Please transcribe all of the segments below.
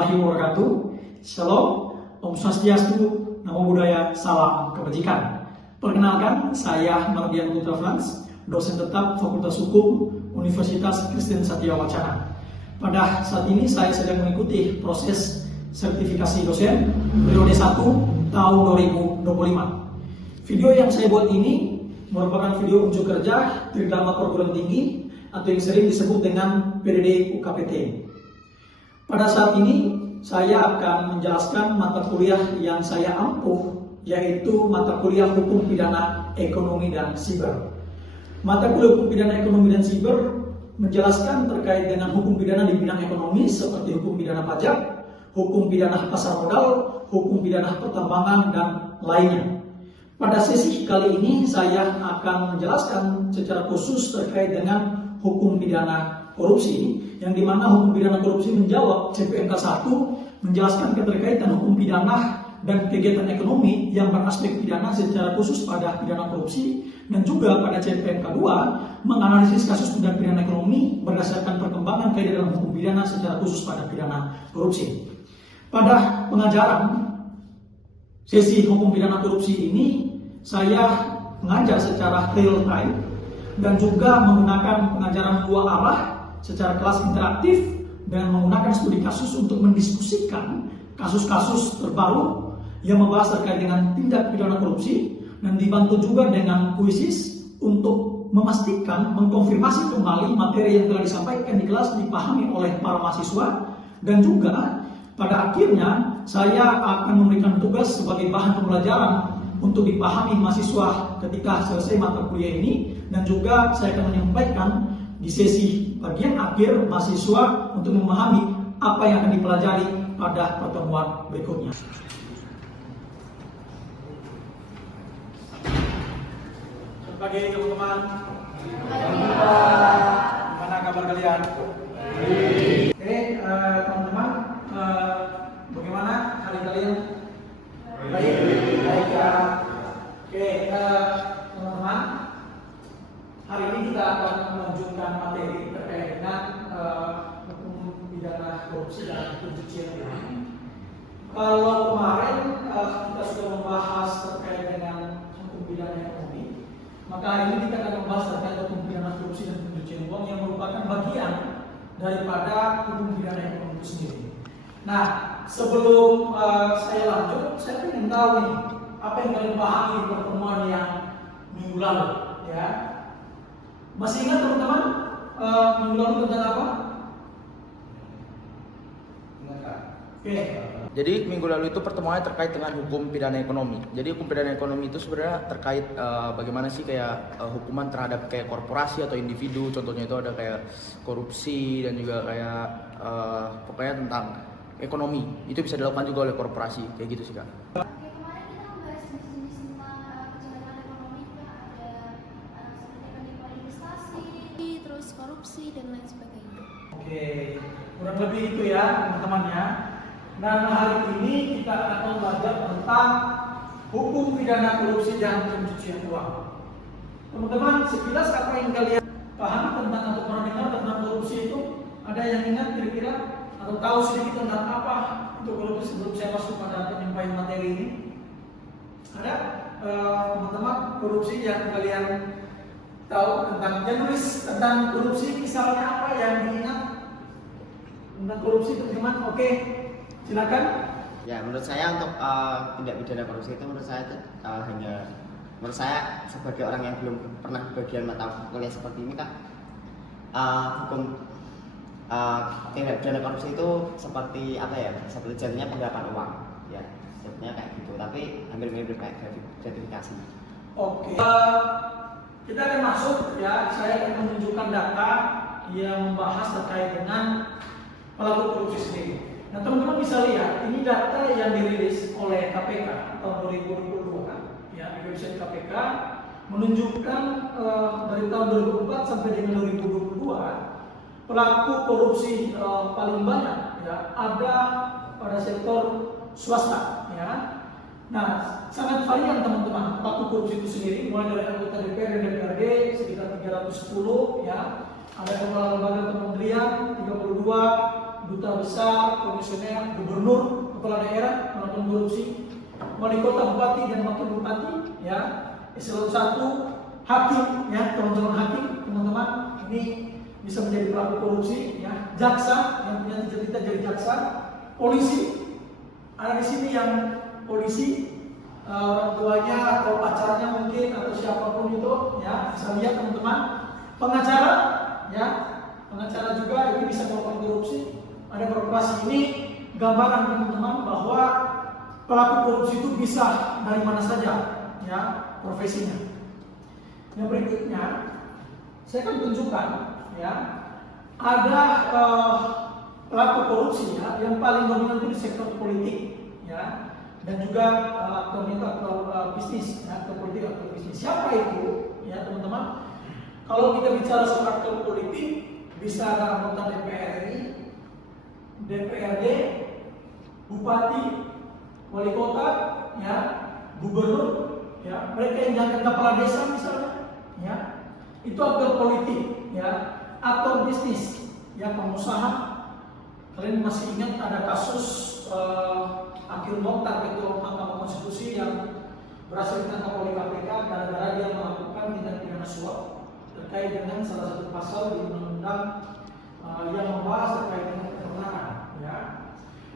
warahmatullahi wabarakatuh. Shalom, Om Swastiastu, Namo Buddhaya, Salam Kebajikan. Perkenalkan, saya Mardian Putra Frans, dosen tetap Fakultas Hukum Universitas Kristen Satya Wacana. Pada saat ini saya sedang mengikuti proses sertifikasi dosen periode 1 tahun 2025. Video yang saya buat ini merupakan video unjuk kerja Tridharma Perguruan Tinggi atau yang sering disebut dengan PDD UKPT. Pada saat ini saya akan menjelaskan mata kuliah yang saya ampuh, yaitu mata kuliah Hukum Pidana Ekonomi dan Siber. Mata kuliah Hukum Pidana Ekonomi dan Siber menjelaskan terkait dengan hukum pidana di bidang ekonomi seperti hukum pidana pajak, hukum pidana pasar modal, hukum pidana pertambangan, dan lainnya. Pada sesi kali ini saya akan menjelaskan secara khusus terkait dengan hukum pidana korupsi, yang dimana hukum pidana korupsi menjawab CPNK 1 menjelaskan keterkaitan hukum pidana dan kegiatan ekonomi yang beraspek pidana secara khusus pada pidana korupsi, dan juga pada CPNK 2 menganalisis kasus tindak pidana ekonomi berdasarkan perkembangan kaidah dalam hukum pidana secara khusus pada pidana korupsi. Pada pengajaran sesi hukum pidana korupsi ini saya mengajar secara real time dan juga menggunakan pengajaran dua arah secara kelas interaktif dengan menggunakan studi kasus untuk mendiskusikan kasus-kasus terbaru yang membahas terkait dengan tindak pidana korupsi, dan dibantu juga dengan kuisis untuk memastikan, mengkonfirmasi kembali materi yang telah disampaikan di kelas dipahami oleh para mahasiswa, dan juga pada akhirnya saya akan memberikan tugas sebagai bahan pembelajaran untuk dipahami mahasiswa ketika selesai mata kuliah ini, dan juga saya akan menyampaikan di sesi bagian akhir mahasiswa untuk memahami apa yang akan dipelajari pada pertemuan berikutnya. Sebagai teman-teman, gimana kabar kalian? Oke, teman-teman, bagaimana hari kalian? Baik, baik ya. Oke, teman-teman, hari ini kita akan melanjutkan materi terkait dengan hukum pidana korupsi dan pencucian uang. Kalau kemarin kita sudah membahas terkait dengan hukum pidana ekonomi, maka hari ini kita akan membahas terkait hukum pidana korupsi dan pencucian uang yang merupakan bagian daripada hukum pidana ekonomi itu sendiri. Nah, sebelum saya lanjut, saya ingin tahu nih apa yang kalian pahami di pertemuan yang minggu lalu, ya. Masih ingat teman-teman minggu lalu tentang apa? Oke. Jadi minggu lalu itu pertemuannya terkait dengan hukum pidana ekonomi. Jadi hukum pidana ekonomi itu sebenarnya terkait bagaimana sih kayak hukuman terhadap kayak korporasi atau individu. Contohnya itu ada kayak korupsi dan juga kayak pokoknya tentang ekonomi. Itu bisa dilakukan juga oleh korporasi, kayak gitu sih Kak. Korupsi dan lain sebagainya. Oke, kurang lebih itu ya teman-teman ya. Nah, hari ini kita akan belajar tentang hukum pidana korupsi dan pencucian uang. Teman-teman, sekilas apa yang kalian paham tentang atau pernah dengar tentang korupsi itu? Ada yang ingat kira-kira atau tahu sedikit tentang apa itu korupsi sebelum saya masuk pada penyampaian materi ini? Ada teman-teman korupsi yang kalian tahu tentang nulis tentang korupsi, misalnya apa yang diingat tentang korupsi teman-teman? Oke, silakan. Ya, menurut saya untuk tindak pidana korupsi itu menurut saya sebagai orang yang belum pernah bagian mata kuliah seperti ini Kak, hukum tindak pidana korupsi itu seperti apa ya? Seperti jadinya penggelapan uang, ya, sebenarnya kayak gitu. Tapi hampir mirip kayak gratifikasi. Oke. Kita akan masuk ya, saya akan menunjukkan data yang membahas terkait dengan pelaku korupsi sendiri. Nah, teman-teman bisa lihat, ini data yang dirilis oleh KPK tahun 2022 ya, di website KPK menunjukkan dari tahun 2004 sampai dengan 2022 pelaku korupsi paling banyak ya ada pada sektor swasta ya. Nah, sangat varian teman-teman pelaku korupsi itu sendiri, mulai dari anggota DPR dan DPRD sekitar 310 ya, ada kepala lembaga kementerian 32, duta besar, komisioner, gubernur, kepala daerah melakukan korupsi, wali kota, bupati dan wakil bupati, ya, eselon 1, hakim, ya, calon-calon hakim, teman-teman, ini bisa menjadi pelaku korupsi, ya, jaksa yang punya cita-cita jadi jaksa, polisi, ada di sini yang polisi, orang tuanya atau pacarnya mungkin atau siapapun itu, ya, bisa lihat teman-teman, pengacara, ya, pengacara juga ini bisa melakukan korupsi. Ada korporasi ini gambaran teman-teman bahwa pelaku korupsi itu bisa dari mana saja, ya, profesinya. Yang berikutnya saya akan tunjukkan, ya, ada pelaku korupsi, ya, yang paling dominan itu di sektor politik, ya, dan juga aktor bisnis, ya, aktor politik, aktor bisnis. Siapa itu, ya, teman-teman? Kalau kita bicara soal aktor politik, bisa ada anggota DPR RI, DPRD, bupati, wali kota, ya, gubernur, ya, mereka yang jadi kepala desa misalnya, ya, itu aktor politik, ya, aktor bisnis, ya, pengusaha. Kalian masih ingat ada kasus Akhil Mokhtar, Ketua Mahkamah Konstitusi yang berhasil ditangkap oleh KPK gara-gara dia melakukan tindak pidana suap terkait dengan salah satu pasal di undang-undang yang membahas terkait dengan kewenangan, ya.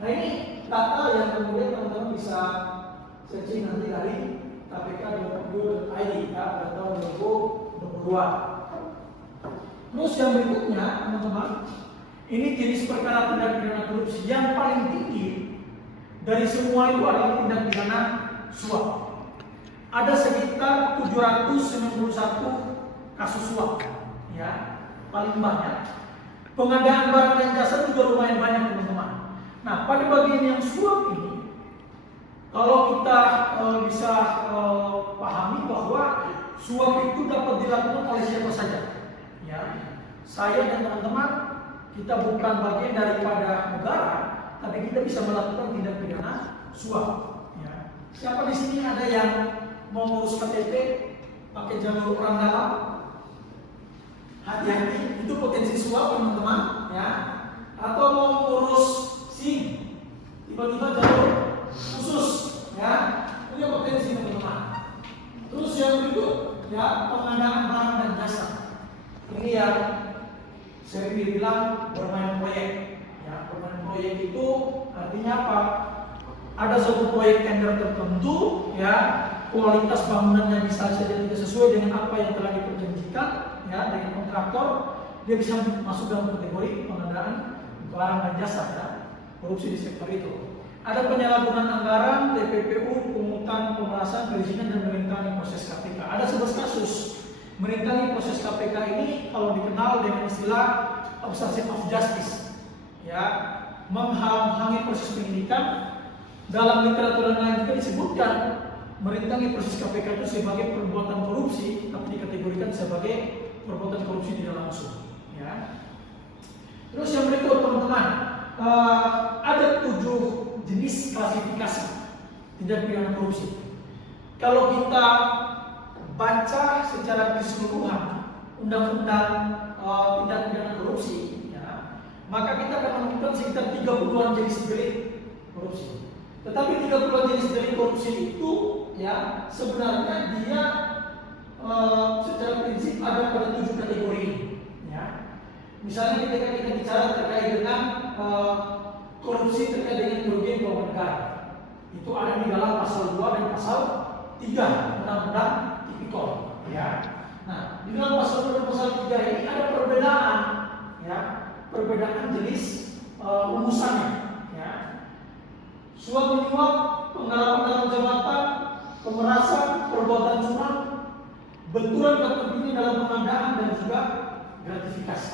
Nah, ini data yang kemudian teman-teman bisa searching nanti dari kpk.go.id, ya, pada tahun 2022. Terus yang berikutnya teman-teman, ini jenis perkara tindak pidana korupsi yang paling tinggi dari semua itu adalah tindak pidana suap. Ada sekitar 791 kasus suap, ya, paling banyak. Pengadaan barang dan jasa juga lumayan banyak teman-teman. Nah, pada bagian yang suap ini, kalau kita bisa pahami bahwa suap itu dapat dilakukan oleh siapa saja, ya. Saya dan teman-teman, kita bukan bagian daripada negara, tapi kita bisa melakukan tindak pidana suap, ya. Siapa di sini ada yang mau ngurus KTP pakai jalur orang dalam? Hati-hati, itu potensi suap teman-teman, ya. Atau mau ngurus SIM, tiba-tiba jalur khusus, ya, punya potensi teman-teman. Terus yang berikut, ya, pengadaan barang dan jasa. Ini yang saya bilang bermain proyek, ya. Bermain proyek itu artinya apa? Ada suatu proyek tender tertentu, ya, kualitas bangunannya bisa saja tidak sesuai dengan apa yang telah diperjanjikan, ya, dengan kontraktor, dia bisa masuk dalam kategori pengadaan barang dan jasa, ya, korupsi di sektor itu. Ada penyalahgunaan anggaran, TPPU, pungutan, pemerasan, perizinan dan merintangi proses KPK. Ada 11 kasus. Merintangi proses KPK ini kalau dikenal dengan istilah obstruction of justice, ya, menghalang-halangi proses penyidikan. Dalam literatur yang lain juga disebutkan merintangi proses KPK itu sebagai perbuatan korupsi, tapi dikategorikan sebagai perbuatan korupsi tidak langsung, ya. Terus yang berikut teman-teman, ada 7 jenis klasifikasi tindak pidana korupsi. Kalau kita baca secara keseluruhan undang-undang tindak pidana korupsi, ya, maka kita akan menemukan sekitar 30-an jenis delik korupsi. Tetapi 30-an jenis delik korupsi itu, ya, sebenarnya dia secara prinsip ada pada 7 kategori, ya. Misalnya ketika kita bicara terkait dengan korupsi terkait dengan kerugian keuangan negara, itu ada di dalam pasal 2 dan pasal 3 Undang-Undang Tipikor, ya. Nah, di dalam pasal 2 dan pasal 3 ini ada perbedaan, ya, perbedaan jenis rumusannya, ya. Suap menyuap, penggelapan dalam jabatan, pemerasan, perbuatan curang, benturan kepentingan dalam pengadaan dan juga gratifikasi.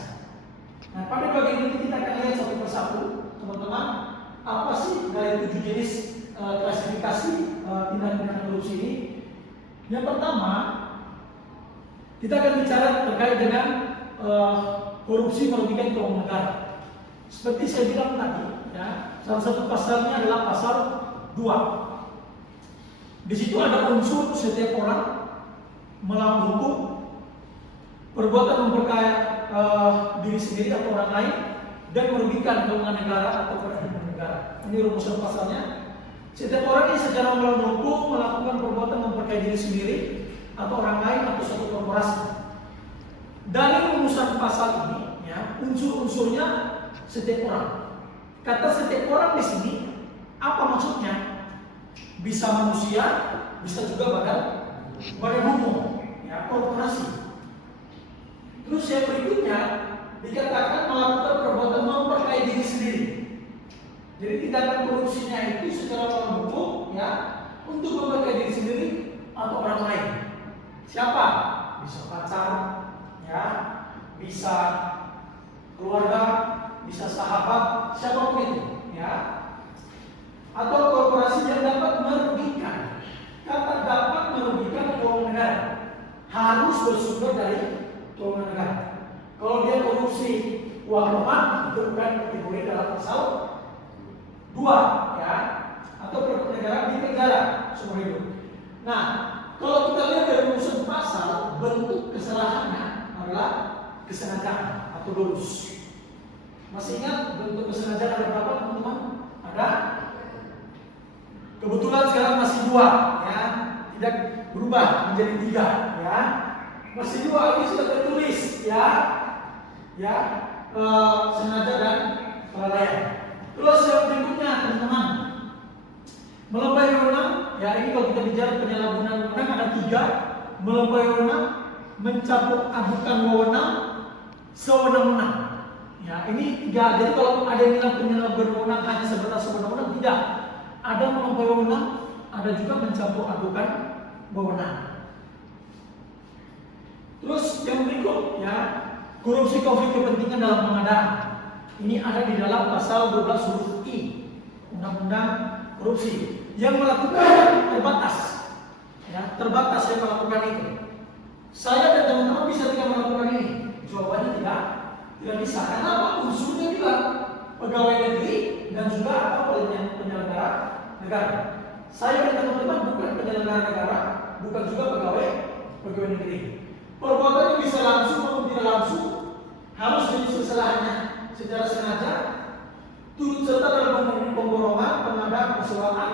Nah, pada bagian ini kita akan lihat satu persatu, teman-teman, apa sih dari 7 jenis klasifikasi tindak pidana korupsi ini. Yang pertama, kita akan bicara terkait dengan korupsi merugikan keuangan negara. Seperti saya bilang tadi, ya, salah satu pasalnya adalah pasal 2. Di situ ada unsur setiap orang melawan hukum, perbuatan memperkaya diri sendiri atau orang lain, dan merugikan keuangan negara atau kepentingan negara. Ini rumusan pasalnya. Setiap orang yang secara melawan hukum melakukan perbuatan memperkaya diri sendiri atau orang lain atau suatu korporasi. Dari rumusan pasal ini, ya, unsur-unsurnya setiap orang. Kata setiap orang di sini apa maksudnya? Bisa manusia, bisa juga badan hukum, ya, korporasi. Terus yang berikutnya dikatakan melakukan perbuatan memperkaya diri sendiri. Jadi tindakan korupsinya itu secara melawan hukum, ya, untuk memperkaya diri sendiri atau orang lain. Siapa? Bisa pacar, ya, bisa keluarga, bisa sahabat, siapapun itu, ya. Atau korporasi yang dapat merugikan. Kata dapat merugikan keuangan negara harus bersumber dari keuangan negara. Kalau dia korupsi uang rumah, itu bukan kategori dalam pasal 2, ya, atau produk negara di penjara seumur hidup. Nah, kalau kita lihat dari unsur pasal, bentuk kesalahannya adalah kesengajaan atau dolus. Masih ingat bentuk kesengajaan ada berapa, teman-teman? Ada. Kebetulan sekarang masih 2, ya, tidak berubah menjadi 3, ya. Masih 2, ini sudah tertulis, ya, sengaja dan kelalaian. Terus yang berikutnya, teman-teman, melampaui wewenang, ya, ini kalau kita bicara penyalahgunaan wewenang ada 3, melampaui wewenang, mencampur adukan wewenang, sewenang-wenang. Ya, ini 3. Jadi kalau ada yang bilang penyalahgunaan wewenang hanya sebatas sewenang-wenang, tidak. Ada melampaui wewenang, ada juga mencampur adukan wewenang. Terus yang berikut, ya, korupsi konflik kepentingan dalam pengadaan. Ini ada di dalam pasal 12 huruf I Undang-Undang Korupsi. Yang melakukan terbatas, ya, terbatas yang melakukan itu. Saya dan teman-teman bisa tidak melakukan ini? Jawabannya tidak bisa. Karena apa? Unsurnya bilang pegawai negeri dan juga apa penyelenggara negara. Saya dan teman-teman bukan penyelenggara negara, bukan juga pegawai negeri. Perbuatan yang bisa langsung maupun tidak langsung harus diusul kesalahannya secara sengaja, turut serta dalam pemborongan, pengadaan, persewaan,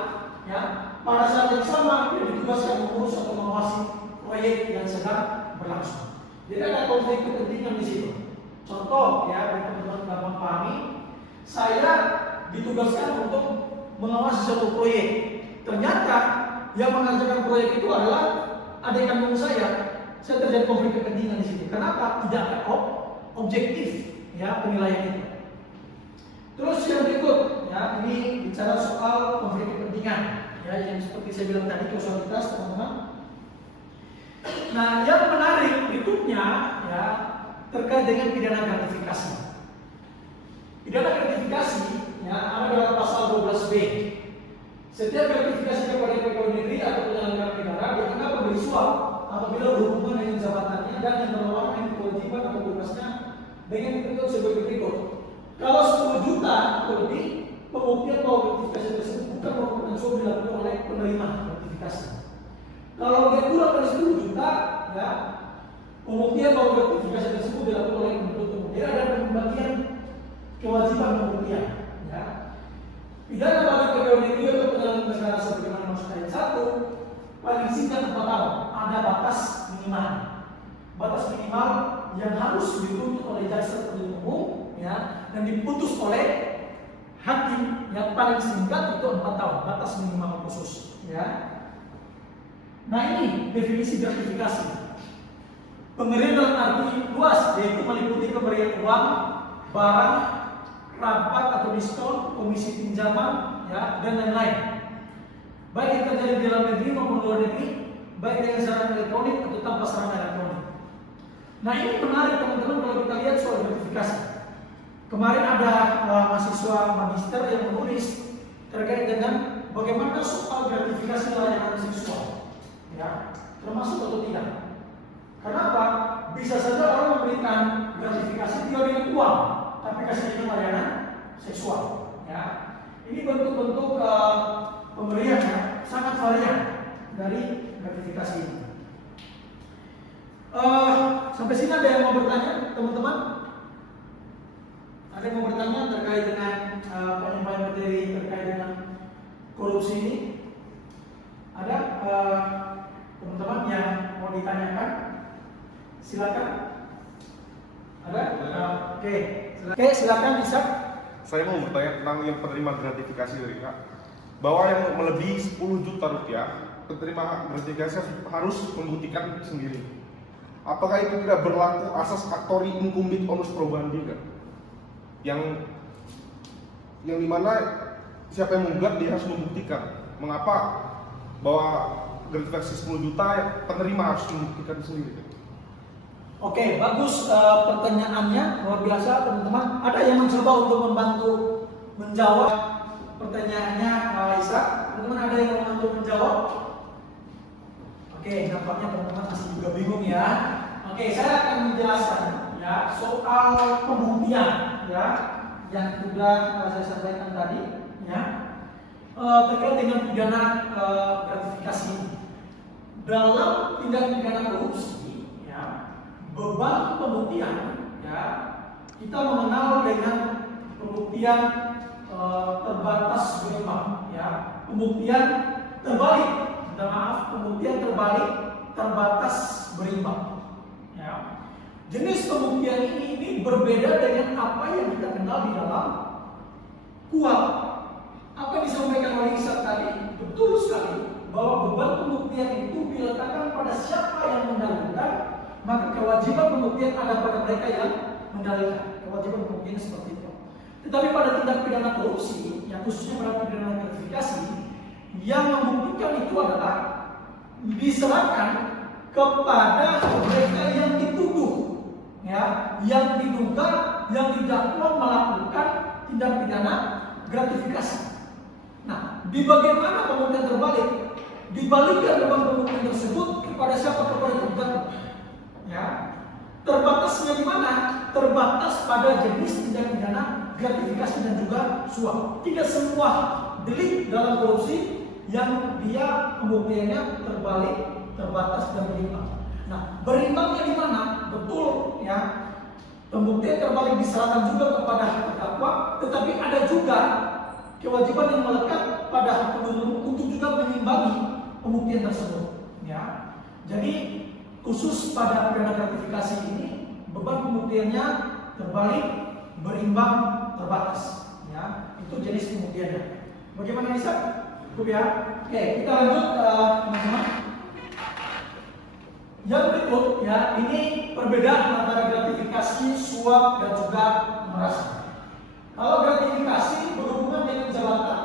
ya, pada saat yang sama dia ditugaskan mengurus atau mengawasi proyek yang sedang berlangsung. Jadi ada konflik kepentingan di situ. Contoh, ya, biar teman-teman gampang pahami, saya ditugaskan untuk mengawasi suatu proyek. Ternyata yang mengerjakan proyek itu adalah adik kandung saya. Saya terjadi konflik kepentingan di situ. Kenapa? Tidak ada objektif, ya, penilaian itu. Terus yang berikut, ya, ini bicara soal konflik kepentingan, ya, yang seperti saya bilang tadi, kausalitas, teman-teman. Nah, yang menarik berikutnya, ya, terkait dengan pidana gratifikasi. Pidana gratifikasi, ya, ada dalam pasal 12B. Setiap gratifikasi kepada pegawai negeri atau penyelenggara negara dianggap memberi suap apabila berhubungan dengan jabatannya dan yang berlawanan dengan kewajiban atau tugasnya dengan ketentuan sebagai berikut. Kalau 10 juta atau lebih, pembuktian bahwa gratifikasi tersebut bukan merupakan suap dilakukan oleh penerima gratifikasi. Kalau dia kurang dari 10 juta, ya, pembuktian bahwa gratifikasi tersebut dilakukan oleh penuntut umum. Jadi ada pembagian kewajiban pembuktian, ya. Pidana bagi pegawai negeri atau penyelenggara negara sebagaimana maksud ayat 1 paling singkat 4 tahun. Ada batas minimal. Batas minimal yang harus dituntut oleh jaksa penuntut umum, ya, dan diputus oleh hakim yang paling singkat itu 4 tahun. Batas minimal khusus, ya. Nah, ini definisi gratifikasi. Pemberian dalam arti luas, yaitu meliputi pemberian uang, barang, rabat atau diskon, komisi pinjaman, ya, dan lain-lain. Baik yang terjadi di dalam negeri maupun luar negeri, baik dengan sarana elektronik atau tanpa sarana elektronik. Nah, ini menarik, teman-teman, kalau kita lihat soal gratifikasi. Kemarin ada mahasiswa magister yang menulis terkait dengan bagaimana soal gratifikasi layanan seksual, ya, termasuk atau tidak. Kenapa? Bisa saja orang memberikan gratifikasi tidak dengan uang, tapi kasih dengan layanan seksual, ya. Ini bentuk-bentuk pemberian, ya, sangat varian dari gratifikasi ini. Sampai sini ada yang mau bertanya, teman-teman? Ada Ada yang mau bertanya terkait dengan penyampaian materi terkait dengan korupsi ini? Ada teman-teman yang mau ditanyakan? Silakan. Ada? Oke, silakan bisa. Saya mau bertanya tentang yang penerima gratifikasi dari Kak. Bahwa yang melebihi 10 juta rupiah, penerima gratifikasi harus membuktikan sendiri. Apakah itu tidak berlaku asas aktori incumbit onus probandi Kak? Yang dimana siapa yang menggugat dia harus membuktikan. Mengapa bahwa gratifikasi 10 juta penerima harus membuktikan sendiri Kak? Oke, bagus pertanyaannya, luar biasa teman-teman. Ada yang mencoba untuk membantu menjawab pertanyaannya Isa? Teman-teman ada yang membantu menjawab? Oke, nampaknya teman-teman masih juga bingung ya. Oke, saya akan menjelaskan ya soal pembuktian ya yang sudah saya sampaikan tadi ya terkait dengan pidana gratifikasi. Dalam tindak pidana korupsi beban pembuktian ya kita mengenal dengan pembuktian terbatas berimbang ya pembuktian terbalik pembuktian terbalik terbatas berimbang ya jenis pembuktian ini berbeda dengan apa yang kita kenal di dalam KUHP. Apa yang disampaikan oleh Isa tadi betul sekali bahwa beban pembuktian itu diletakkan pada siapa yang mendalilkan, maka kewajiban pembuktian ada pada mereka yang mendalilkan. Kewajiban pembuktian seperti itu. Tetapi pada tindak pidana korupsi, yang khususnya pada pidana gratifikasi, yang membuktikan itu adalah diserahkan kepada mereka yang dituduh, ya, yang diduga, yang didakwa melakukan tindak pidana gratifikasi. Nah, di bagian mana pembuktian terbalik? Dibalikkan beban pembuktian tersebut kepada siapa? Kepada terdakwa. Ya, terbatasnya di mana? Terbatas pada jenis tindak pidana gratifikasi dan juga suap. Tidak semua delik dalam korupsi yang dia pembuktiannya terbalik, terbatas dan berimbang. Nah, berimbangnya di mana? Betul ya. Pembuktian terbalik diserahkan juga kepada terdakwa, tetapi ada juga kewajiban yang melekat pada penuntut untuk juga mengimbangi pembuktian tersebut. Ya, jadi khusus pada pidana gratifikasi ini beban pembuktiannya terbalik, berimbang, terbatas. Ya, itu jenis pembuktiannya. Bagaimana bisa? Cukup ya. Oke, kita lanjut teman-teman. Yang berikut ya, ini perbedaan antara gratifikasi, suap dan juga pemerasan. Kalau gratifikasi berhubungan dengan jabatan,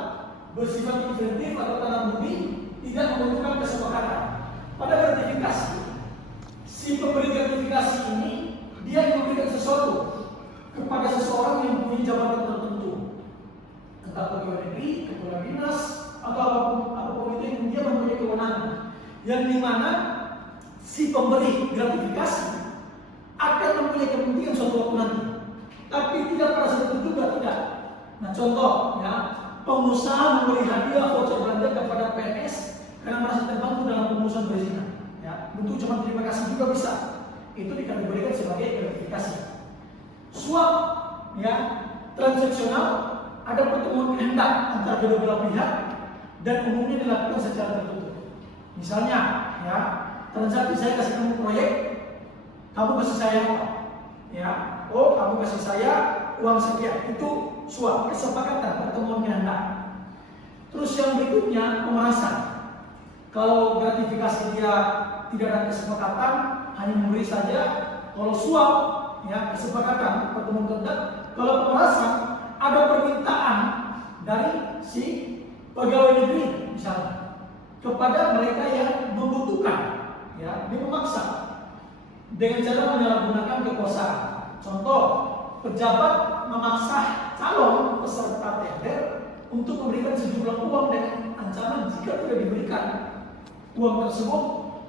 bersifat insentif atau tanam bumi, tidak membutuhkan kesepakatan. Pada gratifikasi, si pemberi gratifikasi ini dia memberikan sesuatu kepada seseorang yang mempunyai jabatan tertentu, entah pegawai negeri, kepala dinas, atau apapun itu yang dia mempunyai kewenangan, yang dimana si pemberi gratifikasi akan mempunyai kepentingan suatu waktu nanti, tapi tidak pada saat itu juga tidak. Nah, contoh ya, pengusaha memberi hadiah voucher belanja kepada PNS karena merasa terbantu dalam pengurusan perizinan. Ya, bentuk cuma terima kasih juga bisa. Itu dikategorikan sebagai gratifikasi. Suap, ya, transaksional, ada pertemuan kehendak antara kedua belah pihak dan umumnya dilakukan secara tertutup. Misalnya, ya, transaksi saya kasih kamu proyek, kamu kasih saya apa? Ya, oh kamu kasih saya uang sekian, itu suap, kesepakatan, pertemuan kehendak. Terus yang berikutnya pemerasan. Kalau gratifikasi dia tidak ada kesepakatan, hanya memberi saja. Kalau suap, ya kesepakatan, pertemuan kehendak. Kalau pemerasan, ada permintaan dari si pegawai negeri misalnya kepada mereka yang membutuhkan, ya, dia memaksa dengan cara menyalahgunakan kekuasaan. Contoh, pejabat memaksa calon peserta tender untuk memberikan sejumlah uang dengan ancaman jika tidak diberikan uang tersebut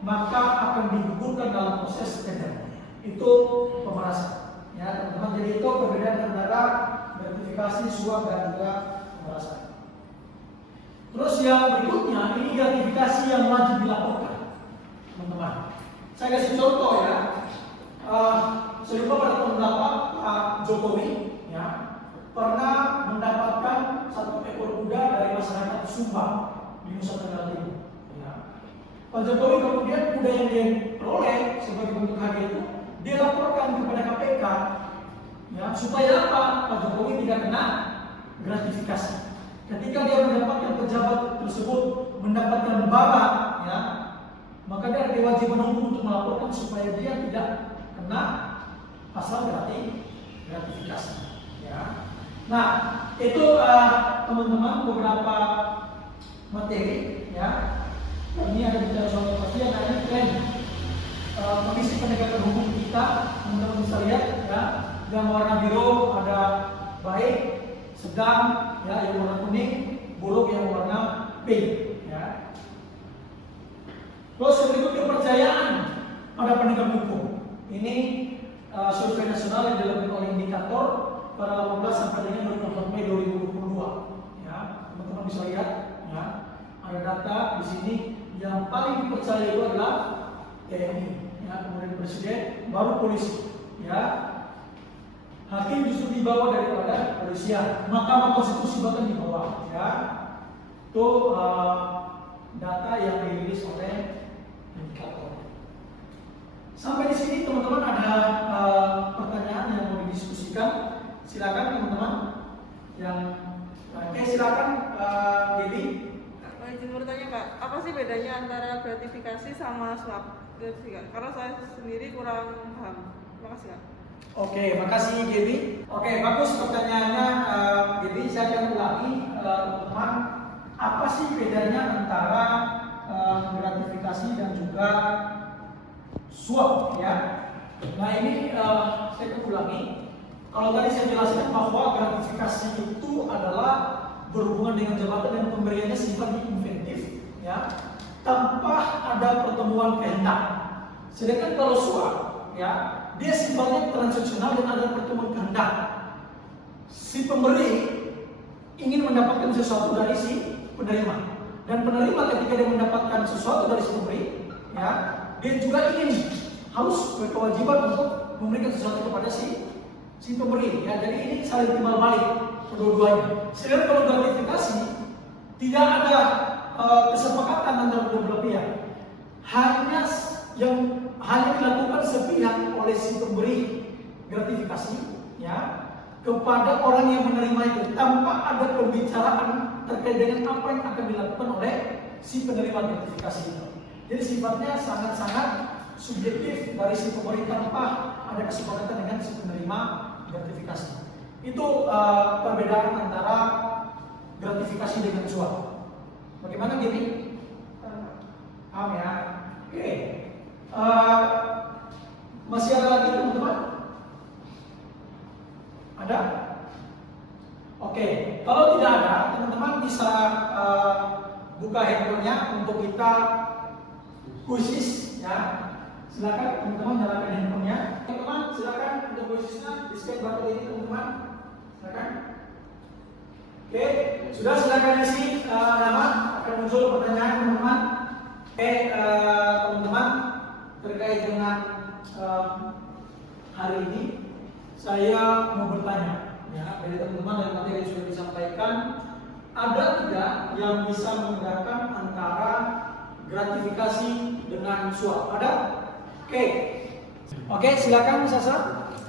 maka akan digugurkan dalam proses tender. Itu pemerasan. Ya, teman-teman, jadi itu perbedaan antara gratifikasi, suap dan juga pemerasan. Terus yang berikutnya, ini gratifikasi yang wajib dilaporkan, teman-teman. Saya kasih contoh ya. Saya lupa pada tahun berapa Pak Jokowi, ya, sumbang di Nusa Tenggara Timur. Ya. Pak Jokowi kemudian udah yang dia peroleh sebagai bentuk hadiah itu dia laporkan kepada KPK, ya, supaya apa? Pak Jokowi tidak kena gratifikasi. Ketika dia mendapatkan pejabat tersebut mendapatkan bara, ya, maka dia ada kewajiban hukum untuk melaporkan supaya dia tidak kena pasal gratifikasi. Ya. Nah, itu teman-teman beberapa materi, ya. Ini ada bicara soal kepastian, nah ini tren kondisi penegakan hukum kita, teman-teman bisa lihat, ya. Yang warna biru ada baik, sedang, ya, yang warna kuning, buruk, yang warna pink, ya. Terus berikut kepercayaan pada penegak hukum. Ini survei nasional yang dilakukan oleh Indikator pada 18 sampai dengan 24 Mei 2022. Ya, teman-teman bisa lihat, ya, ada data di sini yang paling dipercaya itu adalah TNI, ya, kemudian Presiden, baru polisi, ya. Hakim justru di bawah daripada polisian, Mahkamah Konstitusi bahkan di bawah, ya. Itu data yang dirilis oleh Indikator. Sampai di sini teman-teman ada pertanyaan yang mau didiskusikan? Silakan teman-teman yang silakan Dewi. Izin bertanya Kak, apa sih bedanya antara gratifikasi sama suap? Karena saya sendiri kurang paham. Terima kasih Kak. Oke, makasih Dewi. Oke, bagus pertanyaannya Dewi. Saya akan ulangi teman-teman, apa sih bedanya antara gratifikasi dan juga suap, ya. Nah ini saya akan ulangi. Kalau tadi saya jelaskan bahwa gratifikasi itu adalah berhubungan dengan jabatan dan pemberiannya sifatnya inventif, ya, tanpa ada pertemuan kehendak. Sedangkan kalau suap, ya, dia sifatnya transaksional dan ada pertemuan kehendak. Si pemberi ingin mendapatkan sesuatu dari si penerima, dan penerima ketika dia mendapatkan sesuatu dari si pemberi, ya, dia juga ingin harus berkewajiban untuk memberikan sesuatu kepada si pemberi, ya. Jadi ini saling timbal balik kedua-duanya. Sedangkan kalau gratifikasi tidak ada kesepakatan antara kedua belah pihak, hanya dilakukan sepihak oleh si pemberi gratifikasi, ya, kepada orang yang menerima itu tanpa ada pembicaraan terkait dengan apa yang akan dilakukan oleh si penerima gratifikasi itu. Jadi sifatnya sangat-sangat subjektif dari si pemberi tanpa ada kesepakatan dengan si penerima gratifikasi. Itu perbedaan antara gratifikasi dengan suap. Bagaimana gini? Paham ya? Oke. Masih ada lagi teman-teman? Ada? Oke. Kalau tidak ada, teman-teman bisa buka handphonenya untuk kita kuisis, ya. Silakan teman-teman nyalakan handphonenya. Teman-teman silakan untuk kuisisnya di scan barcode ini teman-teman. Silakan. Oke, sudah silakan isi nama, akan muncul pertanyaan teman-teman. Teman-teman terkait dengan hari ini saya mau bertanya, ya, dari teman-teman dari materi yang sudah disampaikan, ada tidak yang bisa membedakan antara gratifikasi dengan suap? Ada? Oke, silakan Sasa.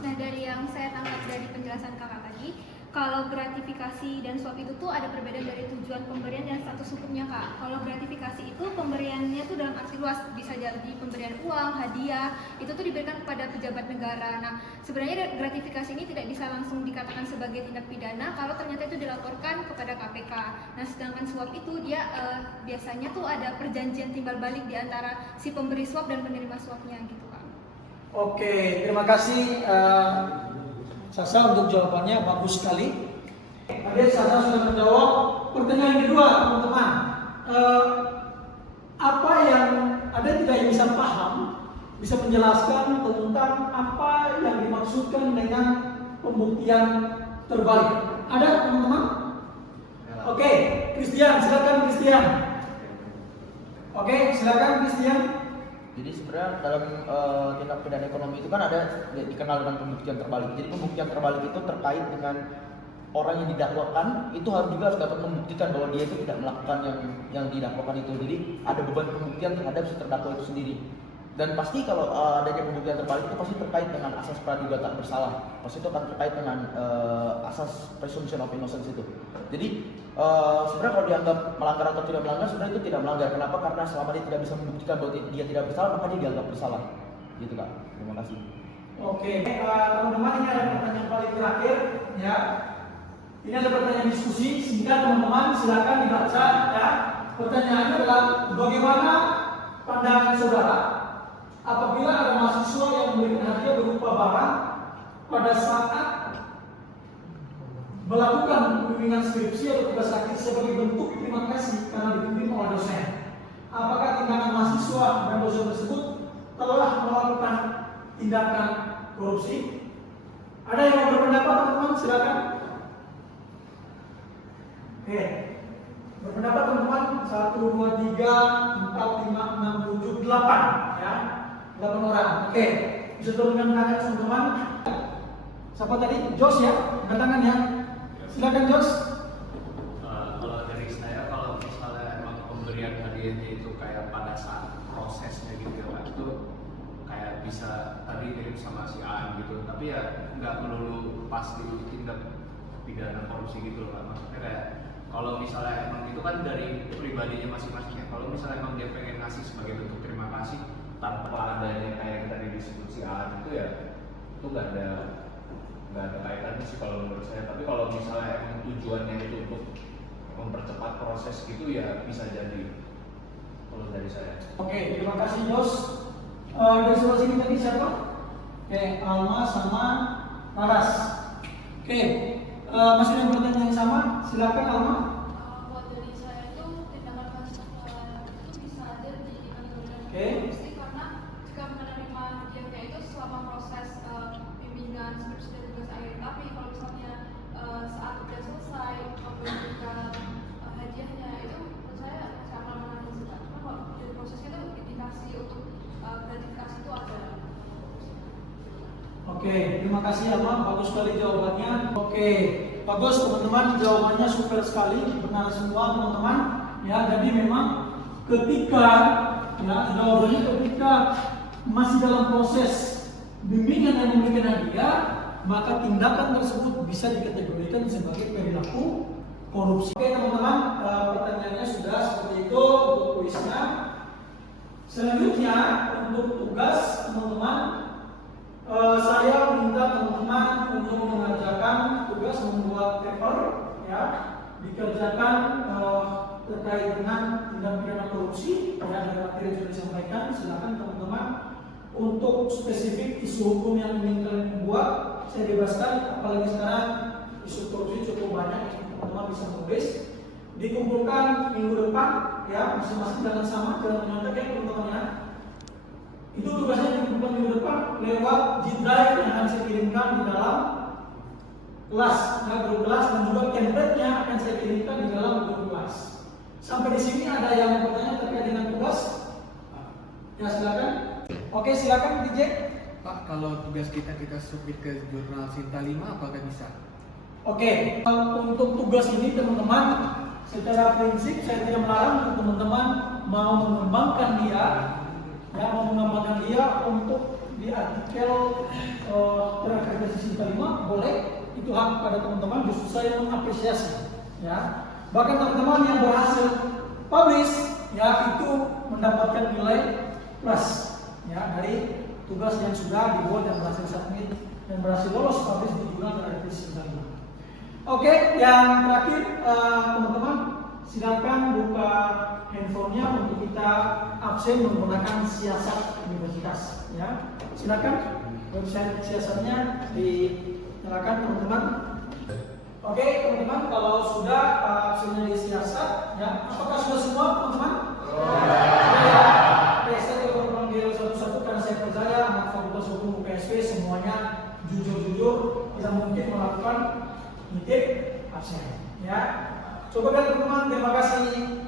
Nah, dari yang saya tangkap dari penjelasan kakak tadi, kalau gratifikasi dan suap itu tuh ada perbedaan dari tujuan pemberian dan status hukumnya Kak. Kalau gratifikasi itu pemberiannya tuh dalam arti luas, bisa jadi pemberian uang, hadiah, itu tuh diberikan kepada pejabat negara. Nah, sebenarnya gratifikasi ini tidak bisa langsung dikatakan sebagai tindak pidana kalau ternyata itu dilaporkan kepada KPK. Nah, sedangkan suap itu dia biasanya tuh ada perjanjian timbal balik di antara si pemberi suap dan penerima suapnya gitu Kak. Oke, terima kasih Sasa untuk jawabannya, bagus sekali. Tadi Sasa sudah menjawab. Pertanyaan kedua, teman-teman, apa yang ada tidak yang bisa paham, bisa menjelaskan tentang apa yang dimaksudkan dengan pembuktian terbalik? Ada teman-teman? Oke, Christian, silakan Christian. Oke, silakan Christian. Jadi sebenarnya dalam tindak pidana ekonomi itu kan ada dikenal dengan pembuktian terbalik. Jadi pembuktian terbalik itu terkait dengan orang yang didakwakan itu harus dapat membuktikan bahwa dia itu tidak melakukan yang didakwakan itu. Jadi ada beban pembuktian terhadap si terdakwa itu sendiri. Dan pasti kalau adanya pembuktian terbalik itu pasti terkait dengan asas praduga tak bersalah. Pasti itu akan terkait dengan asas presumption of innocence itu. Jadi sebenarnya kalau dianggap melanggar atau tidak melanggar, sebenarnya itu tidak melanggar. Kenapa? Karena selama dia tidak bisa membuktikan bahwa dia tidak bersalah, maka dia dianggap bersalah. Gitu Kak. Terima kasih. Oke, teman-teman, ini ada pertanyaan paling terakhir ya. Ini ada pertanyaan diskusi, sehingga teman-teman silakan dibaca ya. Pertanyaannya adalah bagaimana pandangan saudara apabila ada mahasiswa yang memberikan hadiah berupa barang pada saat melakukan pembimbingan skripsi atau tugas akhir sebagai bentuk terima kasih karena dibimbing oleh dosen. Apakah tindakan mahasiswa dan dosen tersebut telah melakukan tindakan korupsi? Ada yang mau berpendapat, teman-teman? Silakan. Oke, berpendapat teman-teman 1, 2, 3, 4, 5, 6, 7, 8 ya, 8 orang. Oke, bisa turunkan tangan teman-teman. Siapa tadi? Jos ya, angkat tangan ya. Silakan Jos. Kalau dari saya, kalau misalnya emang pemberian hadiahnya itu kayak pada saat prosesnya gitu ya Pak, itu kayak bisa tadi mirip sama si A gitu, tapi ya nggak melulu pasti tindak pidana korupsi gitu loh Pak. Maksudnya kayak kalau misalnya emang itu kan dari pribadinya masing-masing ya. Kalau misalnya emang dia pengen ngasih sebagai bentuk terima kasih tanpa adanya kayak yang tadi disebut si A itu ya, itu nggak ada kaitannya sih kalau menurut saya. Tapi kalau misalnya emang tujuannya itu untuk mempercepat proses gitu ya bisa jadi kalau dari saya. Oke, terima kasih Jos. Dari sebelah sini tadi siapa? Oke, Alma sama Laras. Oke, masih ada pertanyaan yang sama? Silakan Alma. Buat dari saya itu tindakan mahasiswa itu bisa ada dikategorikan korupsi karena jika menerima hadiah kayak itu selama proses bimbingan skripsi dan tugas akhir. Tapi kalau misalnya saat sudah selesai memberikan hadiahnya itu menurut saya masih akan menarik sih Pak. Cuma kalau dari prosesnya itu indikasi untuk gratifikasi itu ada. Oke, terima kasih Alma, bagus sekali jawabannya. Oke, bagus teman-teman, jawabannya super sekali, benar semua teman-teman. Ya, jadi memang ketika ya jawabannya ketika masih dalam proses bimbingan dan memberikan hadiah, maka tindakan tersebut bisa dikategorikan sebagai perilaku korupsi. Oke teman-teman, pertanyaannya sudah seperti itu untuk kuisnya. Selanjutnya untuk tugas teman-teman, saya minta teman-teman untuk mengerjakan tugas membuat paper ya, dikerjakan terkait dengan tindak pidana korupsi. Ya, ada materi yang sudah disampaikan. Silakan teman-teman untuk spesifik isu hukum yang ingin kalian buat, saya bebaskan. Apalagi sekarang isu korupsi cukup banyak, teman-teman bisa menulis. Dikumpulkan minggu depan ya, masing-masing jangan sama, jangan menyontek ya teman-teman ya. Itu tugasnya dikumpulkan minggu depan lewat G-Drive yang akan saya kirimkan di dalam kelas, ya, grup kelas, dan juga template-nya akan saya kirimkan di dalam grup kelas. Sampai di sini ada yang bertanya terkait dengan tugas? Ya silakan. Oke silakan DJ. Pak, kalau tugas kita submit ke jurnal Sinta 5 apakah bisa? Oke, untuk tugas ini teman-teman, secara prinsip saya tidak melarang untuk teman-teman mau mengembangkan dia, ya, mau mengembangkan dia untuk di artikel terakreditasi Sinta 5 boleh, itu hak pada teman-teman. Justru saya mengapresiasi, ya. Bahkan teman-teman yang berhasil publish, ya itu mendapatkan nilai plus, ya dari tugas yang sudah dibuat dan berhasil submit dan berhasil lolos publish di jurnal terakreditasi Sinta 5. Oke, yang terakhir teman-teman silakan buka handphonenya untuk kita absen menggunakan siasat universitas. Ya, silakan website siasatnya dinyalakan teman-teman. Oke, teman-teman kalau sudah absennya di siasat, ya apakah sudah semua teman-teman? Ya. Oke, saya juga memanggil satu-satu karena saya percaya anak Fakultas Hukum UPSP semuanya jujur-jujur, tidak mungkin melakukan nitip absen, ya. Coba teman-teman, terima kasih.